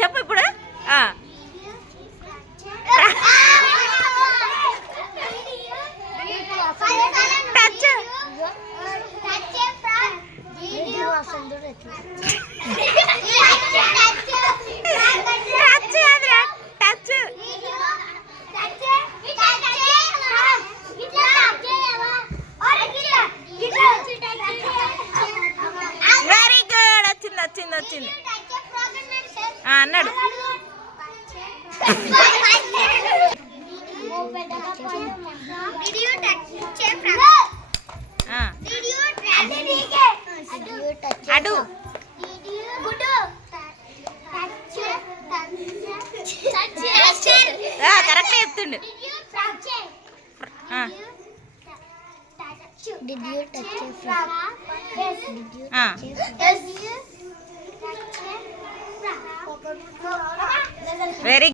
చెప్పు ఇప్పుడు. Very good, వచ్చింది వచ్చింది వచ్చింది అన్నాడు. అడు కరెక్ట్ చెప్తుండు. Did you touch a frog? Yes. Did you touch a frog? Very